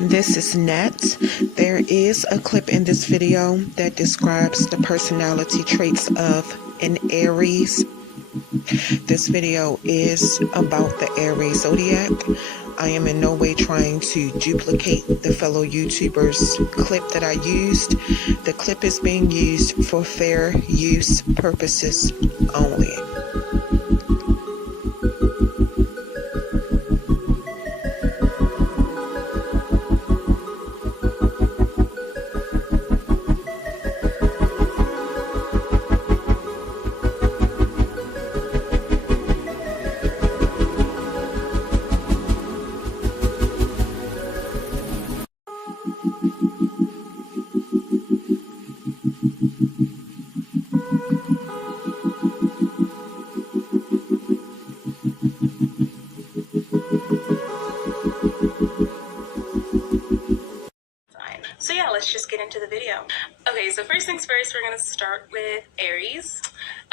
This is Nat. There is a clip in this video that describes the personality traits of an Aries. This video is about the Aries zodiac. I am in no way trying to duplicate the fellow YouTuber's clip that I used. The clip is being used for fair use purposes only. So yeah, let's just get into the video. Okay, so first things first, we're going to start with Aries.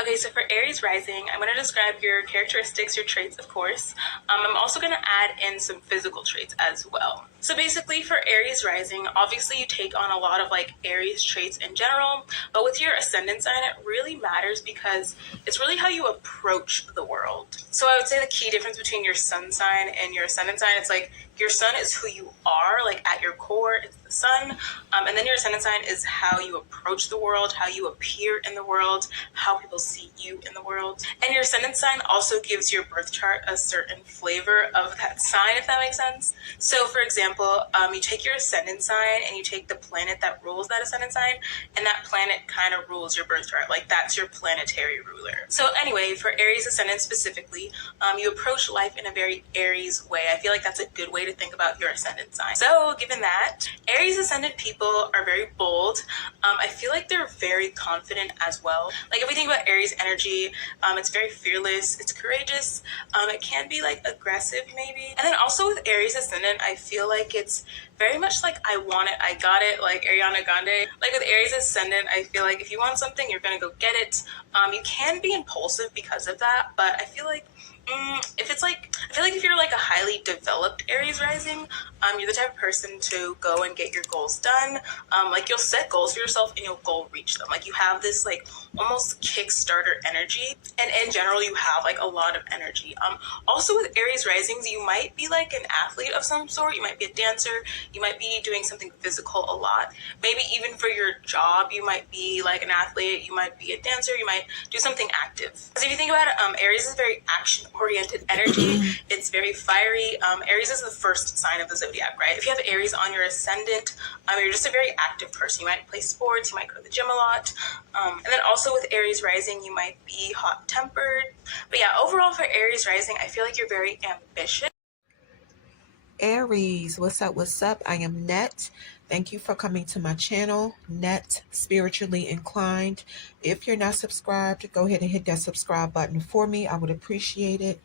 Okay, so for Aries rising, I'm going to describe your characteristics, your traits, of course. I'm also going to add in some physical traits as well. So basically for Aries rising, obviously you take on a lot of like Aries traits in general, but with your ascendant sign, it really matters because it's really how you approach the world. So I would say the key difference between your sun sign and your ascendant sign, it's like your sun is who you are, like at your core, it's the sun. And then your ascendant sign is how you approach the world, how you appear in the world, how people see you in the world. And your ascendant sign also gives your birth chart a certain flavor of that sign, if that makes sense. So for example, you take your ascendant sign and you take the planet that rules that ascendant sign, and that planet kind of rules your birth chart. Like that's your planetary ruler. So anyway, for Aries ascendant specifically, you approach life in a very Aries way. I feel like that's a good way to think about your ascendant sign. So given that, Aries ascendant people are very bold. I feel like they're very confident as well. Like if we think about Aries energy, it's very fearless, it's courageous, it can be like aggressive maybe. And then also with Aries ascendant, I feel like it's very much like I want it, I got it, like Ariana Grande. Like with Aries ascendant, I feel like if you want something, you're gonna go get it. You can be impulsive because of that, but I feel like if it's like, I feel like if you're like a highly developed Aries rising, you're the type of person to go and get your goals done. Like you'll set goals for yourself and you'll go reach them. Like you have this like almost Kickstarter energy, and in general you have like a lot of energy. Also with Aries risings, you might be like an athlete of some sort. You might be a dancer. You might be doing something physical a lot. Maybe even for your job, you might be like an athlete. You might be a dancer. You might do something active. So if you think about it, Aries is very action-oriented energy. It's very fiery. Aries is the first sign of the zodiac, right? If you have Aries on your ascendant, you're just a very active person. You might play sports. You might go to the gym a lot. And then also with Aries rising, you might be hot-tempered. But yeah, overall for Aries rising, I feel like you're very ambitious. Aries, what's up? What's up? I am Net. Thank you for coming to my channel, Net Spiritually Inclined. If you're not subscribed, go ahead and hit that subscribe button for me. I would appreciate it.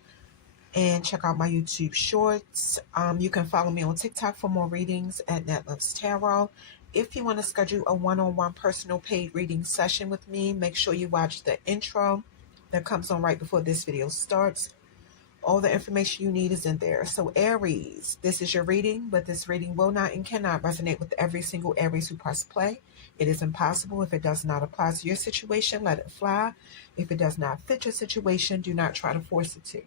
And check out my YouTube shorts. You can follow me on TikTok for more readings at Net Loves Tarot. If you want to schedule a one-on-one personal paid reading session with me, make sure you watch the intro that comes on right before this video starts. All the information you need is in there. So Aries, this is your reading, but this reading will not and cannot resonate with every single Aries who press play. It is impossible. If it does not apply to your situation, let it fly. If it does not fit your situation, do not try to force it to.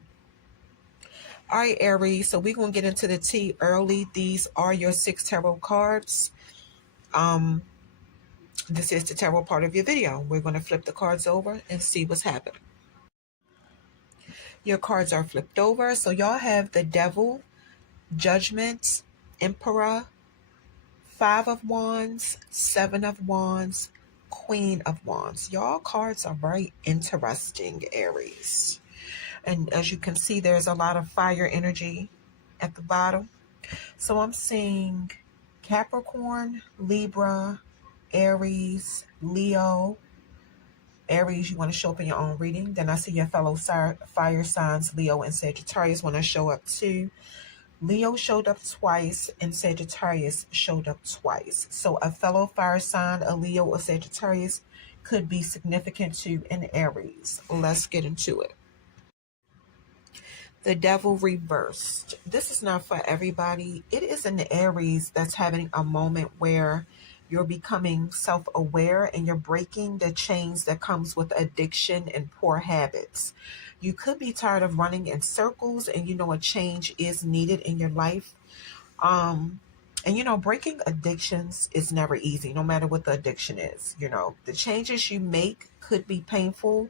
All right, Aries, so we're going to get into the tea early. These are your 6 tarot cards. This is the tarot part of your video. We're going to flip the cards over and see what's happening. Your cards are flipped over. So y'all have the Devil, Judgment, Emperor, 5 of Wands, 7 of Wands, Queen of Wands. Y'all cards are very interesting, Aries. And as you can see, there's a lot of fire energy at the bottom. So I'm seeing Capricorn, Libra, Aries, Leo. Aries, you want to show up in your own reading. Then I see your fellow fire signs, Leo and Sagittarius, want to show up too. Leo showed up twice and Sagittarius showed up twice. So a fellow fire sign, a Leo or Sagittarius, could be significant to an Aries. Let's get into it. The Devil reversed. This is not for everybody. It is an Aries that's having a moment where you're becoming self-aware and you're breaking the chains that comes with addiction and poor habits. You could be tired of running in circles and you know a change is needed in your life. Um and breaking addictions is never easy, no matter what the addiction is. The changes you make could be painful,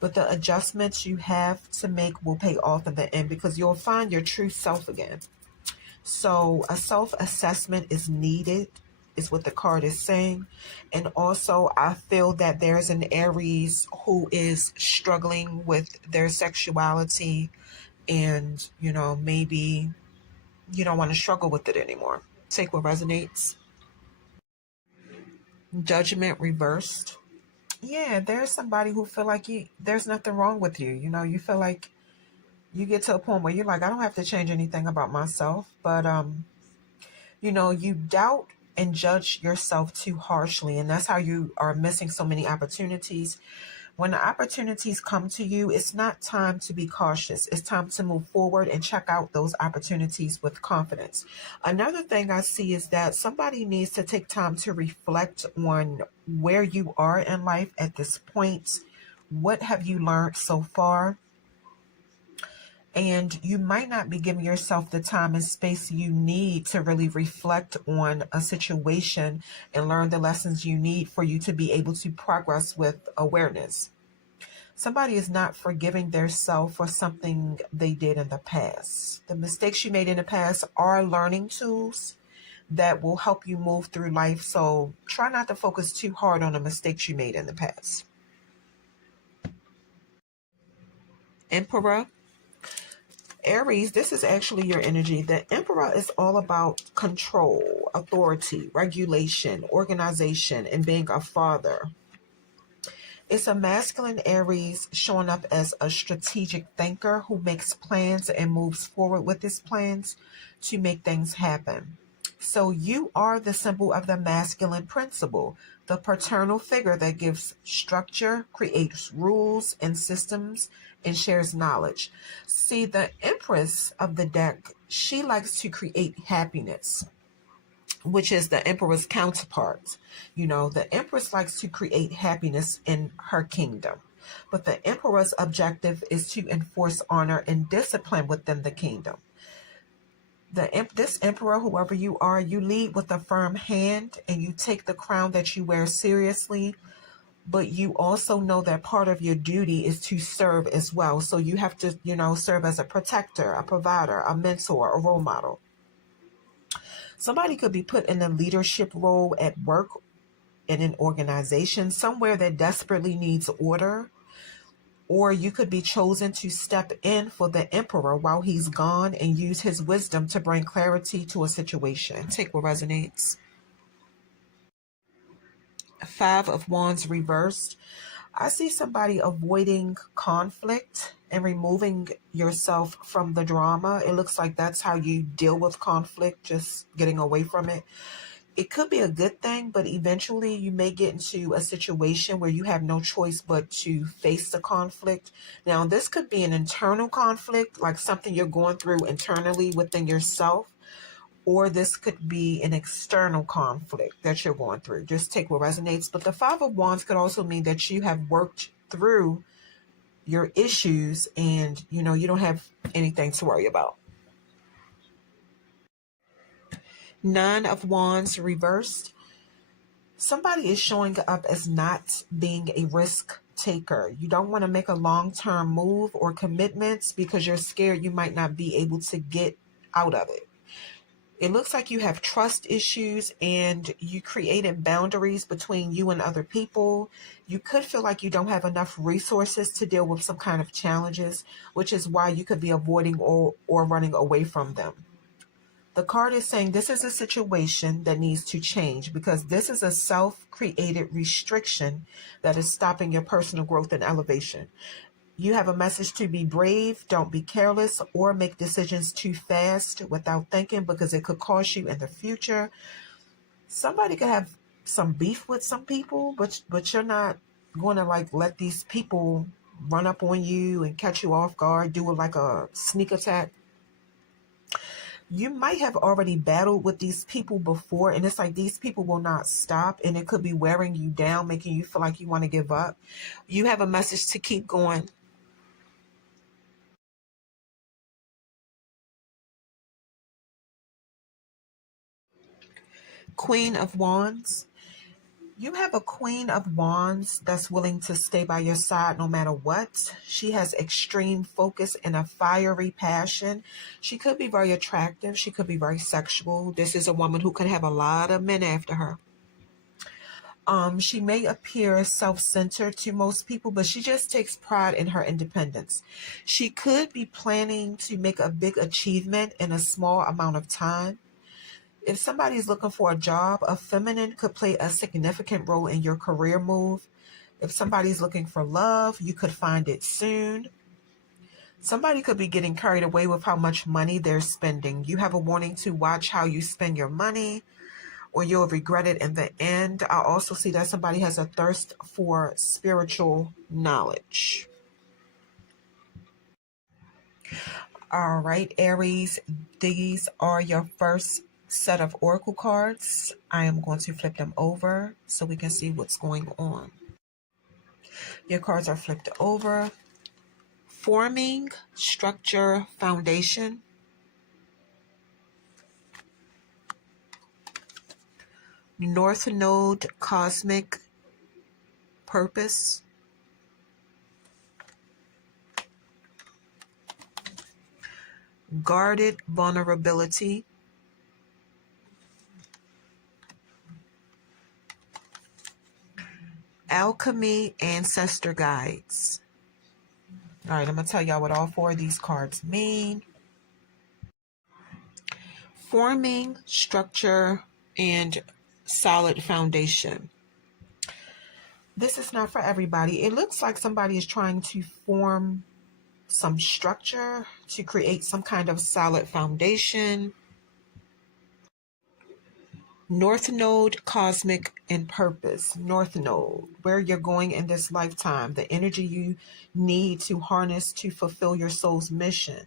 but the adjustments you have to make will pay off in the end because you'll find your true self again. So a self-assessment is needed, is what the card is saying. And also, I feel that there's an Aries who is struggling with their sexuality, and, maybe you don't want to struggle with it anymore. Take what resonates. Judgment reversed. Yeah, there's somebody who feel like there's nothing wrong with you. You feel like you get to a point where you're like, I don't have to change anything about myself. But you doubt and judge yourself too harshly, and that's how you are missing so many opportunities. When the opportunities come to you, it's not time to be cautious. It's time to move forward and check out those opportunities with confidence. Another thing I see is that somebody needs to take time to reflect on where you are in life at this point. What have you learned so far? And you might not be giving yourself the time and space you need to really reflect on a situation and learn the lessons you need for you to be able to progress with awareness. Somebody is not forgiving themselves for something they did in the past. The mistakes you made in the past are learning tools that will help you move through life. So try not to focus too hard on the mistakes you made in the past. Emperor. Aries, this is actually your energy. The Emperor is all about control, authority, regulation, organization, and being a father. It's a masculine Aries showing up as a strategic thinker who makes plans and moves forward with his plans to make things happen. So you are the symbol of the masculine principle, the paternal figure that gives structure, creates rules and systems, and shares knowledge. See, the Empress of the deck, she likes to create happiness, which is the Emperor's counterpart. The Empress likes to create happiness in her kingdom. But the Emperor's objective is to enforce honor and discipline within the kingdom. This Emperor, whoever you are, you lead with a firm hand and you take the crown that you wear seriously, but you also know that part of your duty is to serve as well. So you have to, serve as a protector, a provider, a mentor, a role model. Somebody could be put in a leadership role at work, in an organization, somewhere that desperately needs order. Or you could be chosen to step in for the Emperor while he's gone and use his wisdom to bring clarity to a situation. Take what resonates. Five of Wands reversed. I see somebody avoiding conflict and removing yourself from the drama. It looks like that's how you deal with conflict, just getting away from it. It could be a good thing, but eventually you may get into a situation where you have no choice but to face the conflict. Now, this could be an internal conflict, like something you're going through internally within yourself, or this could be an external conflict that you're going through. Just take what resonates. But the Five of Wands could also mean that you have worked through your issues and, you don't have anything to worry about. Nine of Wands reversed. Somebody is showing up as not being a risk taker. You don't want to make a long-term move or commitments because you're scared you might not be able to get out of it. It looks like you have trust issues and you created boundaries between you and other people. You could feel like you don't have enough resources to deal with some kind of challenges, which is why you could be avoiding or running away from them. The card is saying this is a situation that needs to change because this is a self-created restriction that is stopping your personal growth and elevation. You have a message to be brave, don't be careless, or make decisions too fast without thinking because it could cost you in the future. Somebody could have some beef with some people, but you're not going to let these people run up on you and catch you off guard, do like a sneak attack. You might have already battled with these people before, and it's like these people will not stop, and it could be wearing you down, making you feel like you want to give up. You have a message to keep going. Queen of Wands. You have a Queen of Wands that's willing to stay by your side no matter what. She has extreme focus and a fiery passion. She could be very attractive. She could be very sexual. This is a woman who could have a lot of men after her. She may appear self-centered to most people, but she just takes pride in her independence. She could be planning to make a big achievement in a small amount of time. If somebody is looking for a job, a feminine could play a significant role in your career move. If somebody's looking for love, you could find it soon. Somebody could be getting carried away with how much money they're spending. You have a warning to watch how you spend your money, or you'll regret it in the end. I also see that somebody has a thirst for spiritual knowledge. All right, Aries, these are your first set of oracle cards. I am going to flip them over so we can see what's going on. Your cards are flipped over. Forming, structure, foundation. North Node, cosmic, purpose. Guarded, vulnerability. Alchemy, ancestor guides. All right, I'm going to tell y'all what all four of these cards mean. Forming, structure, and solid foundation. This is not for everybody. It looks like somebody is trying to form some structure to create some kind of solid foundation. North Node, cosmic, and purpose. North Node, where you're going in this lifetime, the energy you need to harness to fulfill your soul's mission.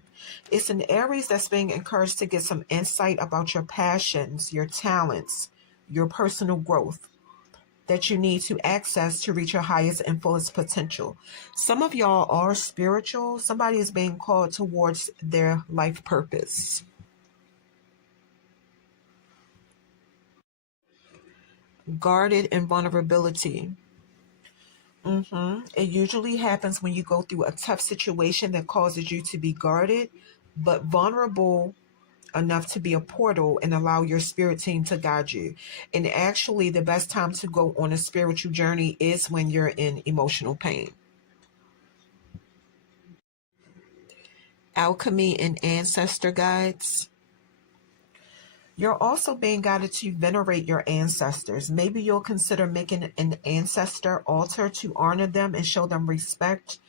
It's an Aries that's being encouraged to get some insight about your passions, your talents, your personal growth that you need to access to reach your highest and fullest potential. Some of y'all are spiritual. Somebody is being called towards their life purpose. Guarded and vulnerability. It usually happens when you go through a tough situation that causes you to be guarded, but vulnerable enough to be a portal and allow your spirit team to guide you. And actually, the best time to go on a spiritual journey is when you're in emotional pain. Alchemy and ancestor guides. You're also being guided to venerate your ancestors. Maybe you'll consider making an ancestor altar to honor them and show them respect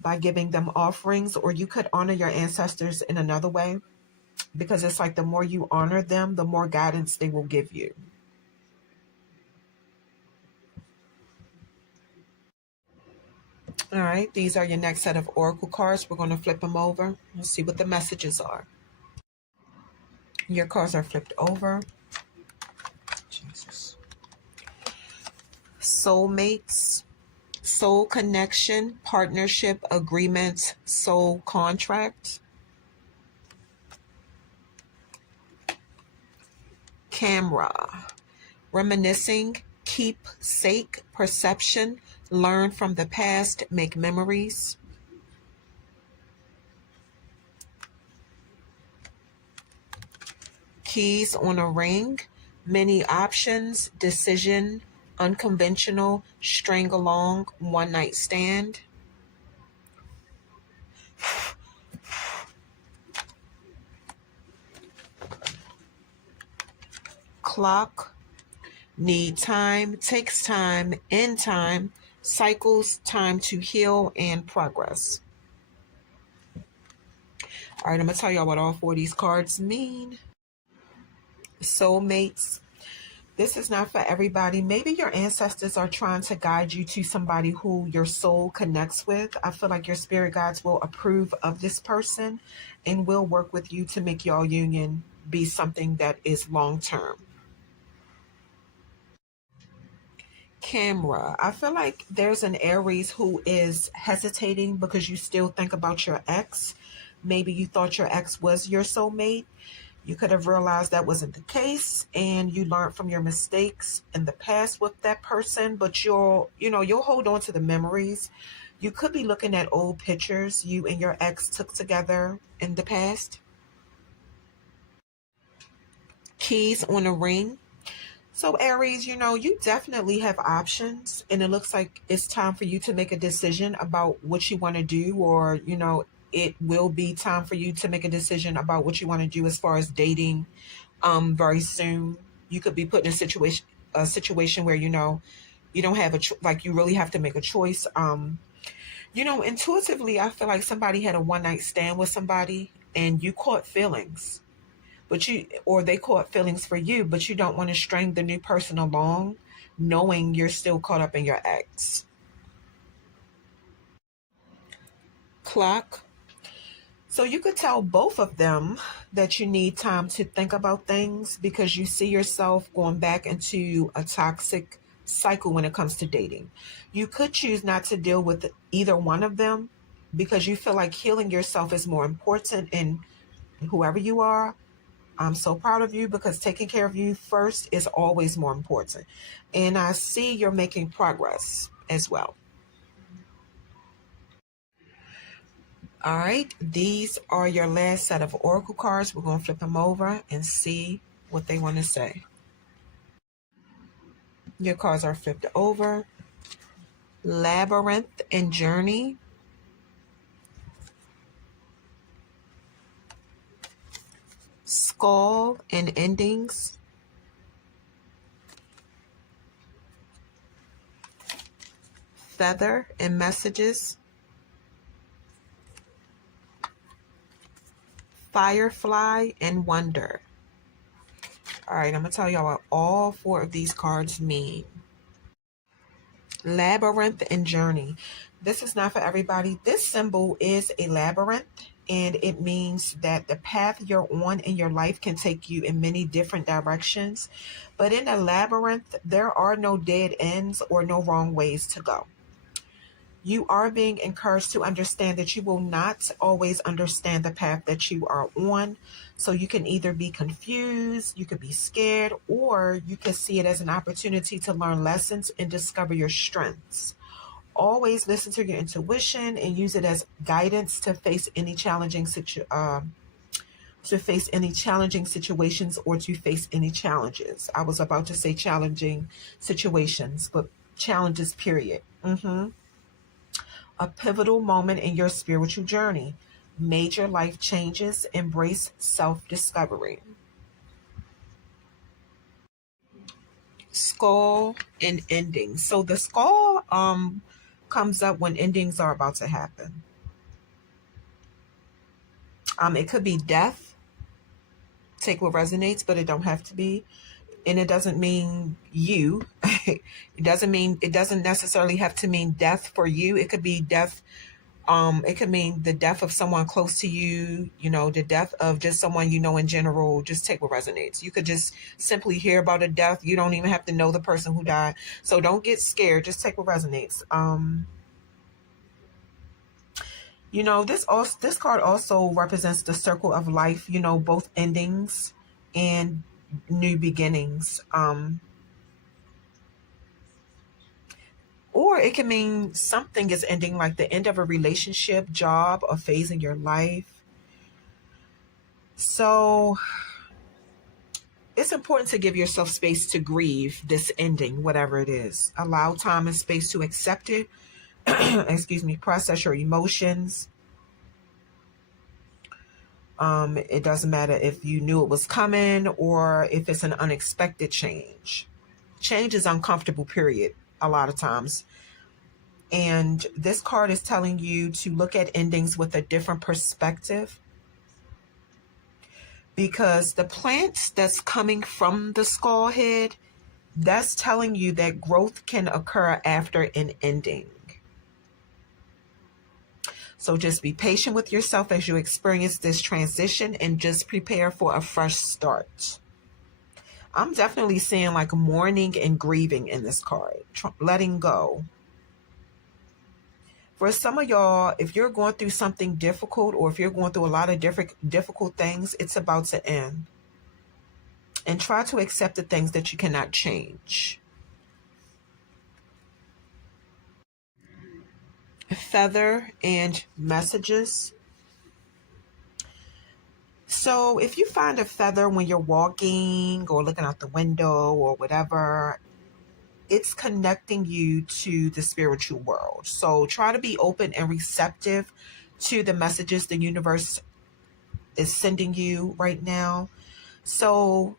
by giving them offerings, or you could honor your ancestors in another way, because it's like the more you honor them, the more guidance they will give you. All right, these are your next set of oracle cards. We're going to flip them over and see what the messages are. Your cards are flipped over. Jesus. Soulmates, soul connection, partnership, agreement, soul contract. Camera, reminiscing, keepsake, perception, learn from the past, make memories. Keys on a ring, many options, decision, unconventional, string along, one night stand. Clock, need time, takes time, in time, cycles, time to heal, and progress. All right, I'm going to tell y'all what all four of these cards mean. Soulmates. This is not for everybody. Maybe your ancestors are trying to guide you to somebody who your soul connects with. I feel like your spirit guides will approve of this person and will work with you to make your union be something that is long term. Camera. I feel like there's an Aries who is hesitating because you still think about your ex. Maybe you thought your ex was your soulmate. You could have realized that wasn't the case and you learned from your mistakes in the past with that person, but you'll hold on to the memories. You could be looking at old pictures you and your ex took together in the past. Keys on a ring. So Aries, you definitely have options and it looks like it's time for you to make a decision about what you want to do, or, it will be time for you to make a decision about what you want to do as far as dating very soon. You could be put in a situation where, you don't have like you really have to make a choice. Intuitively, I feel like somebody had a one night stand with somebody and you caught feelings or they caught feelings for you, but you don't want to string the new person along knowing you're still caught up in your ex. Clock. So you could tell both of them that you need time to think about things because you see yourself going back into a toxic cycle when it comes to dating. You could choose not to deal with either one of them because you feel like healing yourself is more important, and whoever you are, I'm so proud of you because taking care of you first is always more important. And I see you're making progress as well. All right, these are your last set of oracle cards. We're going to flip them over and see what they want to say. Your cards are flipped over. Labyrinth and Journey. Skull and Endings. Feather and Messages. Firefly and Wonder. All right, I'm going to tell y'all what all four of these cards mean. Labyrinth and Journey. This is not for everybody. This symbol is a labyrinth, and it means that the path you're on in your life can take you in many different directions. But in a labyrinth, there are no dead ends or no wrong ways to go. You are being encouraged to understand that you will not always understand the path that you are on. So you can either be confused, you could be scared, or you can see it as an opportunity to learn lessons and discover your strengths. Always listen to your intuition and use it as guidance to face any challenging situations or to face any challenges. I was about to say challenging situations, but challenges, period. A pivotal moment in your spiritual journey. Major life changes. Embrace self-discovery. Skull and endings. So the skull comes up when endings are about to happen. It could be death. Take what resonates, but it don't have to be. And it doesn't mean you. It doesn't necessarily have to mean death for you. It could be death. It could mean the death of someone close to you, the death of just someone in general. Just take what resonates. You could just simply hear about a death. You don't even have to know the person who died. So don't get scared. Just take what resonates. This card also represents the circle of life, both endings and new beginnings. Or it can mean something is ending, like the end of a relationship, job, or phase in your life. So it's important to give yourself space to grieve this ending, whatever it is. Allow time and space to accept it. Process your emotions. It doesn't matter if you knew it was coming or if it's an unexpected change. Change is uncomfortable, period, a lot of times. And this card is telling you to look at endings with a different perspective, because the plants that's coming from the skull head That's telling you that growth can occur after an ending. So just be patient with yourself as you experience this transition and just prepare for a fresh start. I'm definitely seeing like mourning and grieving in this card, letting go. For some of y'all, if you're going through something difficult or if you're going through a lot of difficult things, it's about to end. And try to accept the things that you cannot change. Feather and messages. So if you find a feather when you're walking or looking out the window or whatever, it's connecting you to the spiritual world. So try to be open and receptive to the messages the universe is sending you right now. So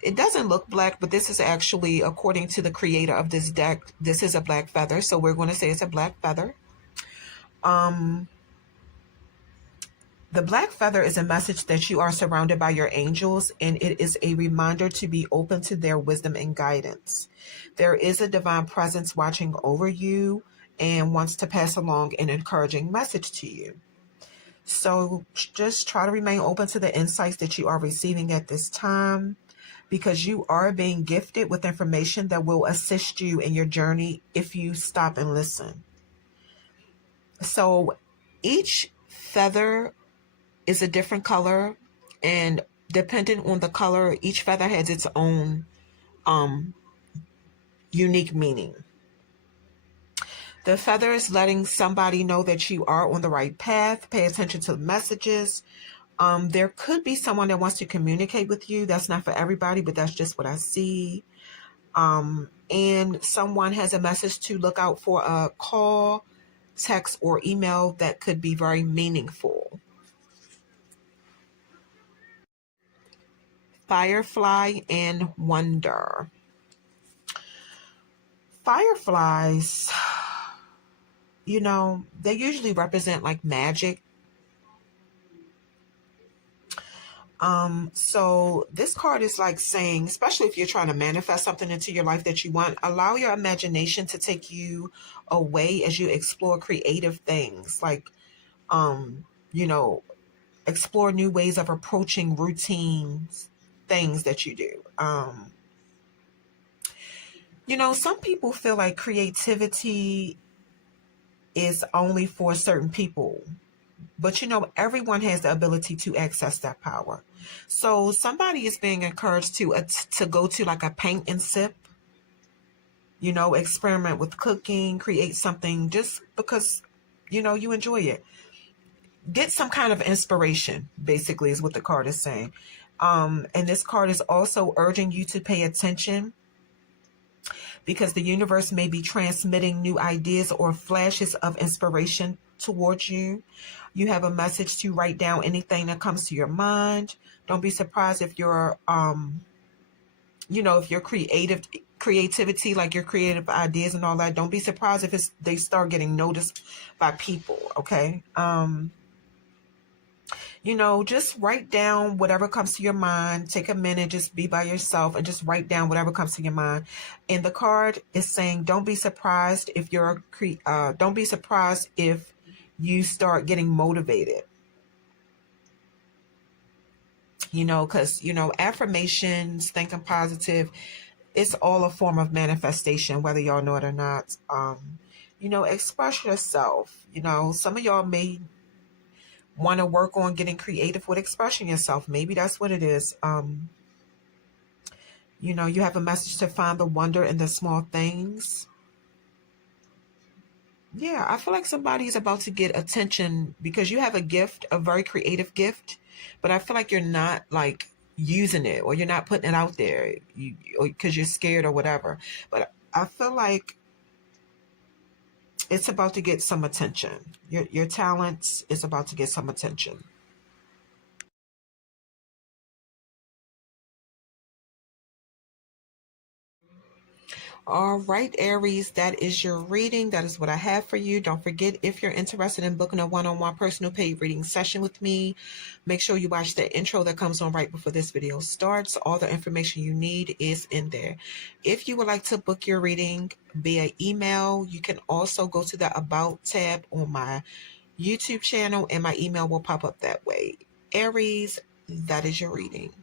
it doesn't look black, but this is actually, according to the creator of this deck, this is a black feather. So we're going to say it's a black feather. The black feather is a message that you are surrounded by your angels, and it is a reminder to be open to their wisdom and guidance. There is a divine presence watching over you and wants to pass along an encouraging message to you. So just try to remain open to the insights that you are receiving at this time, because you are being gifted with information that will assist you in your journey if you stop and listen. So each feather is a different color, and depending on the color, each feather has its own unique meaning. The feather is letting somebody know that you are on the right path. Pay attention to the messages. There could be someone that wants to communicate with you. That's not for everybody, but that's just what I see. And someone has a message to look out for a call, text, or email that could be very meaningful. Firefly and wonder. Fireflies, they usually represent like magic. So this card is like saying, especially if you're trying to manifest something into your life that you want, allow your imagination to take you away as you explore creative things, like, you know, explore new ways of approaching routine things that you do. Some people feel like creativity is only for certain people. But everyone has the ability to access that power. So somebody is being encouraged to go to like a paint and sip, experiment with cooking, create something just because, you enjoy it. Get some kind of inspiration, basically, is what the card is saying. And this card is also urging you to pay attention, because the universe may be transmitting new ideas or flashes of inspiration towards you. You have a message to write down anything that comes to your mind. Don't be surprised if if your creativity, like your creative ideas and all that, don't be surprised if they start getting noticed by people. Okay. Just write down whatever comes to your mind. Take a minute, just be by yourself and just write down whatever comes to your mind. And the card is saying, don't be surprised if don't be surprised if you start getting motivated. Because, affirmations, thinking positive, it's all a form of manifestation, whether y'all know it or not. Express yourself. Some of y'all may want to work on getting creative with expressing yourself. Maybe that's what it is. You have a message to find the wonder in the small things. Yeah, I feel like somebody is about to get attention because you have a gift, a very creative gift, but I feel like you're not like using it, or you're not putting it out there because you're scared or whatever. But I feel like it's about to get some attention. Your talents is about to get some attention. All right, Aries, that is your reading. That is what I have for you. Don't forget, if you're interested in booking a one-on-one personal paid reading session with me, make sure you watch the intro that comes on right before this video starts. All the information you need is in there. If you would like to book your reading via email, you can also go to the About tab on my YouTube channel, and my email will pop up that way. Aries, that is your reading.